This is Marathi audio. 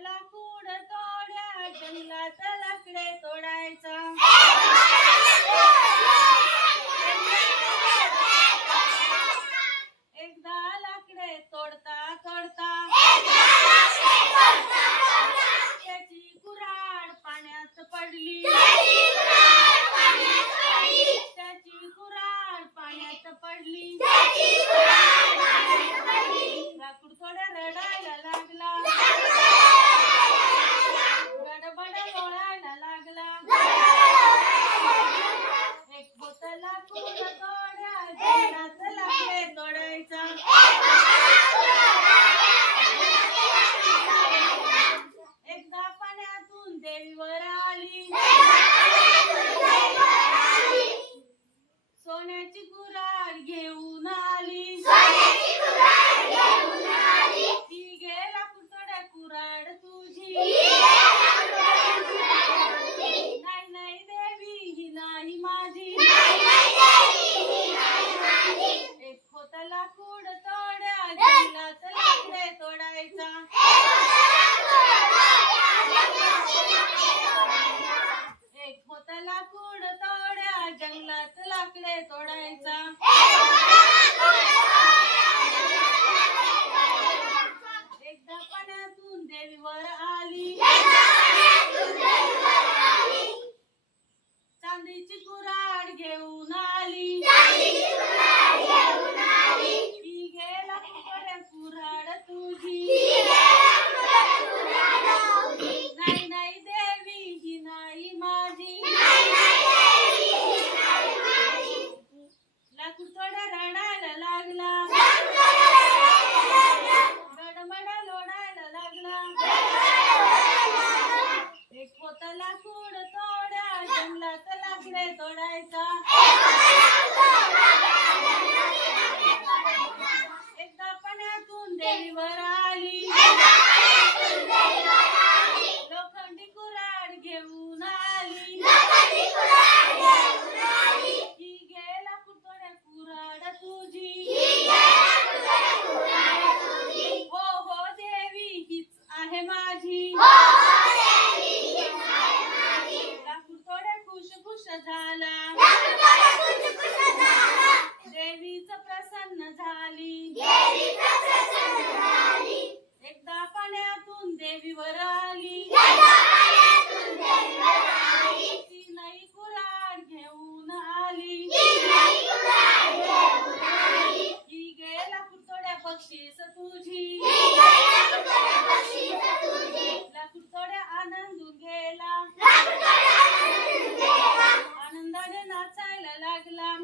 त्याला पुढ तोड्या जंगलाचा लकडे तोडायचा. एकदा लाकडे तोडता तोडता. त्याची कुऱ्हाड पाण्यात पडली. त्याची कुऱ्हाड पाण्यात पडली. करायचा? एक होताला कोण तोड्या जंगलात लाकडे तोडायचा. जंगलातला खूड तोडा जंगलात लागले तोडायचा. 三餐 লাগলাম।